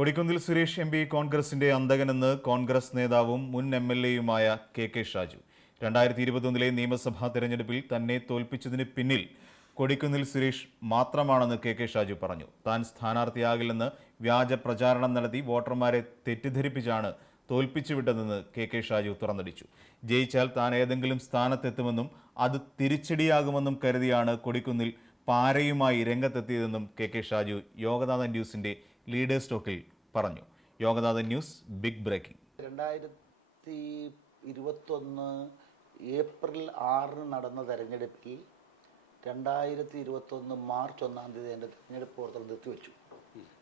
Kodikunnil Suresh M P കോൺഗ്രസിന്റെ അന്തകനെന്ന് കോൺഗ്രസ് നേതാവും മുൻ എം എൽ എയുമായ കെ കെ ഷാജു രണ്ടായിരത്തി ഇരുപത്തൊന്നിലെ നിയമസഭാ തെരഞ്ഞെടുപ്പിൽ തന്നെ തോൽപ്പിച്ചതിന് പിന്നിൽ കൊടിക്കുന്നിൽ സുരേഷ് മാത്രമാണെന്ന് കെ കെ ഷാജു പറഞ്ഞു താൻ സ്ഥാനാർത്ഥിയാകില്ലെന്ന് വ്യാജ പ്രചാരണം നടത്തി വോട്ടർമാരെ തെറ്റിദ്ധരിപ്പിച്ചാണ് തോൽപ്പിച്ചുവിട്ടതെന്ന് കെ കെ ഷാജു തുറന്നടിച്ചു ജയിച്ചാൽ താൻ ഏതെങ്കിലും സ്ഥാനത്തെത്തുമെന്നും അത് തിരിച്ചടിയാകുമെന്നും കരുതിയാണ് കൊടിക്കുന്നിൽ പാരയുമായി രംഗത്തെത്തിയതെന്നും കെ കെ ഷാജു യോഗനാഥൻ ന്യൂസിന്റെ ലീഡേഴ്സ് ടോക്കിൽ പറഞ്ഞു യോഗനാഥൻ ന്യൂസ് ബിഗ് ബ്രേക്കിംഗ് രണ്ടായിരത്തി ഇരുപത്തൊന്ന് ഏപ്രിൽ ആറിന് നടന്ന തെരഞ്ഞെടുപ്പിൽ രണ്ടായിരത്തി ഇരുപത്തൊന്ന് മാർച്ച് ഒന്നാം തീയതി എൻ്റെ തെരഞ്ഞെടുപ്പ് പ്രവർത്തനം നിർത്തിവെച്ചു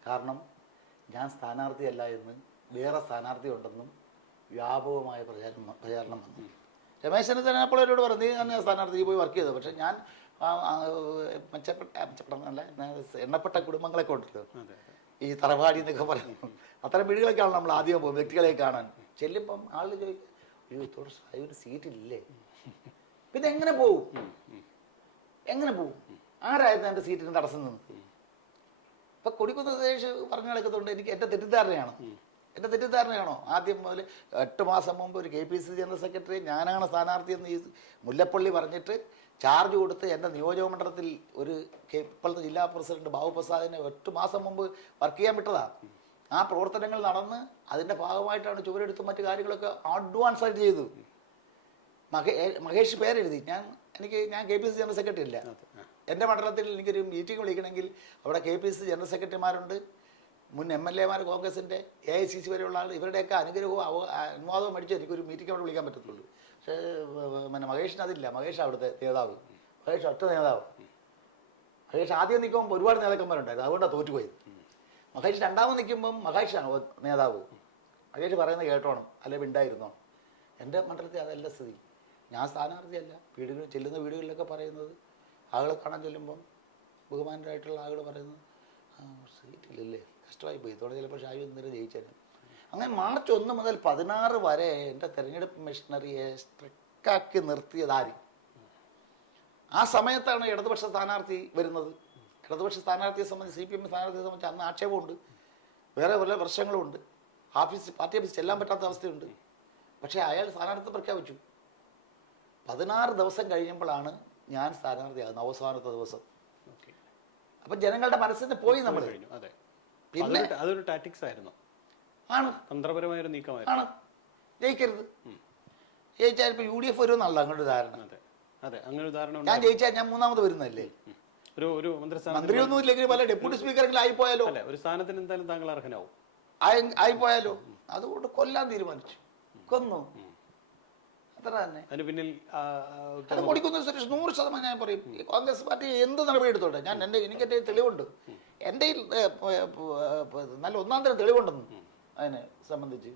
കാരണം ഞാൻ സ്ഥാനാർത്ഥിയല്ല എന്ന് വേറെ സ്ഥാനാർത്ഥി ഉണ്ടെന്നും വ്യാപകമായ പ്രചാരണം പ്രചാരണം വന്നു രമേശ് ചെന്നിത്തല അപ്പോൾ എന്നോട് പറഞ്ഞു നീ തന്നെ സ്ഥാനാർത്ഥി പോയി വർക്ക് ചെയ്തു പക്ഷേ ഞാൻ മെച്ചപ്പെട്ട മെച്ചപ്പെട്ട എണ്ണപ്പെട്ട കുടുംബങ്ങളെ കൊണ്ടിരുന്നത് ഈ തറവാടി എന്നൊക്കെ പറയുന്നു അത്തരം വീടുകളൊക്കെയാണ് നമ്മൾ ആദ്യം പോകും വ്യക്തികളെ കാണാൻ ചെല്ലുമ്പം ആള് ചോദിക്കും അയ്യോ ഒരു സീറ്റ് ഇല്ലേ പിന്നെ എങ്ങനെ പോവും എങ്ങനെ പോവും ആരായിരുന്നു എൻ്റെ സീറ്റിന് തടസ്സം നിന്ന് ഇപ്പൊ കൊടിക്കുന്ന സുരേഷ് പറഞ്ഞു കിടക്കുന്നുണ്ട് എനിക്ക് എന്റെ തെറ്റിദ്ധാരണയാണ് എന്റെ തെറ്റിദ്ധാരണയാണോ ആദ്യം മുതൽ എട്ട് മാസം മുമ്പ് ഒരു K P C general secretary ഞാനാണ് സ്ഥാനാർത്ഥി എന്ന് ഈ മുല്ലപ്പള്ളി പറഞ്ഞിട്ട് ചാർജ് കൊടുത്ത് എൻ്റെ നിയോജകമണ്ഡലത്തിൽ ഒരു ഇപ്പോഴത്തെ ജില്ലാ പ്രസിഡന്റ് ബാബു പ്രസാദിനെ എട്ട് മാസം മുമ്പ് വർക്ക് ചെയ്യാൻ വിട്ടതാണ് ആ പ്രവർത്തനങ്ങൾ നടന്ന് അതിൻ്റെ ഭാഗമായിട്ടാണ് ചുവരെടുത്തും മറ്റു കാര്യങ്ങളൊക്കെ അഡ്വാൻസ് ആയിട്ട് ചെയ്തു മഹേഷ് പേരെഴുതി ഞാൻ എനിക്ക് ഞാൻ K P C general secretary ഇല്ല എൻ്റെ മണ്ഡലത്തിൽ എനിക്കൊരു മീറ്റിംഗ് വിളിക്കണമെങ്കിൽ അവിടെ കെ പി സി ജനറൽ സെക്രട്ടറിമാരുണ്ട് മുൻ എം എൽ എമാർ കോൺഗ്രസിൻ്റെ എ ഐ സി സി വരെയുള്ള ആൾ ഇവരുടെയൊക്കെ അനുഗ്രഹവും അനുവാദവും മേടിച്ച് എനിക്കൊരു മീറ്റിംഗ് അവിടെ വിളിക്കാൻ പറ്റത്തുള്ളൂ പിന്നെ മഹേഷിന് അതില്ല മഹേഷ് അവിടുത്തെ നേതാവ് മഹേഷ് ഒറ്റ നേതാവ് മഹേഷ് ആദ്യം നിൽക്കുമ്പോൾ ഒരുപാട് നേതാക്കന്മാരുണ്ടായിരുന്നു അതുകൊണ്ടാണ് തോറ്റുപോയത് മഹേഷ് രണ്ടാമത് നിൽക്കുമ്പം മഹേഷാണ് നേതാവ് മഹേഷ് പറയുന്നത് കേട്ടോണം അല്ലെ ഉണ്ടായിരുന്നോ എൻ്റെ മണ്ഡലത്തിൽ അതല്ല സ്ഥിതി ഞാൻ സ്ഥാനാർത്ഥിയല്ല വീടുകൾ ചെല്ലുന്ന വീടുകളിലൊക്കെ പറയുന്നത് ആളുകളെ കാണാൻ ചെല്ലുമ്പം ബഹുമാനരായിട്ടുള്ള ആളുകൾ പറയുന്നത് സീറ്റില്ലല്ലേ കഷ്ടമായി പോയി ഇതോടെ ചിലപ്പോൾ ഷാജു ഇന്നലെ ജയിച്ചേനെ അങ്ങനെ മാർച്ച് ഒന്ന് മുതൽ പതിനാറ് വരെ എൻ്റെ തെരഞ്ഞെടുപ്പ് മെഷീനറിയെ സ്ട്രിക്റ്റാക്കി നിർത്തിയതാരും ആ സമയത്താണ് ഇടതുപക്ഷ സ്ഥാനാർത്ഥി വരുന്നത് ഇടതുപക്ഷ സ്ഥാനാർത്ഥിയെ സംബന്ധിച്ച് സി പി എം സ്ഥാനാർത്ഥിയെ സംബന്ധിച്ച് അന്ന് ആക്ഷേപമുണ്ട് വേറെ പല ഉണ്ട് ഓഫീസ് പാർട്ടി ഓഫീസ് ചെല്ലാൻ പറ്റാത്ത അവസ്ഥയുണ്ട് പക്ഷേ അയാൾ സ്ഥാനാർത്ഥി പ്രഖ്യാപിച്ചു പതിനാറ് ദിവസം കഴിയുമ്പോഴാണ് ഞാൻ സ്ഥാനാർത്ഥിയാകുന്നത് അവസാനത്തെ ദിവസം അപ്പം ജനങ്ങളുടെ മനസ്സിന് പോയി നമ്മൾ അതെ പിന്നെ അതൊരു ടാറ്റിക്സ് ആയിരുന്നു ആണ് തന്ത്രപരമായ ഒരു നീക്കമായിരുന്നു ആണ് ജയിക്കരുത് ജയിച്ചാൽ ഇപ്പൊ യു ഡി എഫ് വരുമെന്നല്ല അങ്ങനെ ഒരു ധാരണ അതെ അതെ അങ്ങനെ ധാരണ ഞാൻ ജയിച്ചാൽ ഞാൻ മൂന്നാമത് വരുന്നല്ലേ ഒരു ഒരു മന്ത്രി മന്ത്രിസ്ഥാനത്തിന് ഇല്ലെങ്കിൽ പല ഡെപ്യൂട്ടി സ്പീക്കറെങ്കിലും ആയിപ്പോയാലോ അല്ല ഒരു സ്ഥാനത്തിന് എന്തായാലും താങ്കൾ അർഹനാവും ആയി പോയാലോ അതുകൊണ്ട് കൊല്ലാൻ തീരുമാനിച്ചു കൊന്നു അത്ര തന്നെ പിന്നിൽ ആ, ആ, നൂറ് ശതമാനം ഞാൻ പറയും കോൺഗ്രസ് പാർട്ടി എന്ത് നടപടി എടുത്തോട്ടെ ഞാൻ എൻ്റെ എനിക്ക് എൻ്റെ തെളിവുണ്ട് എൻ്റെ നല്ല ഒന്നാം തരം തെളിവുണ്ടെന്ന് അതിനെ സംബന്ധിച്ച്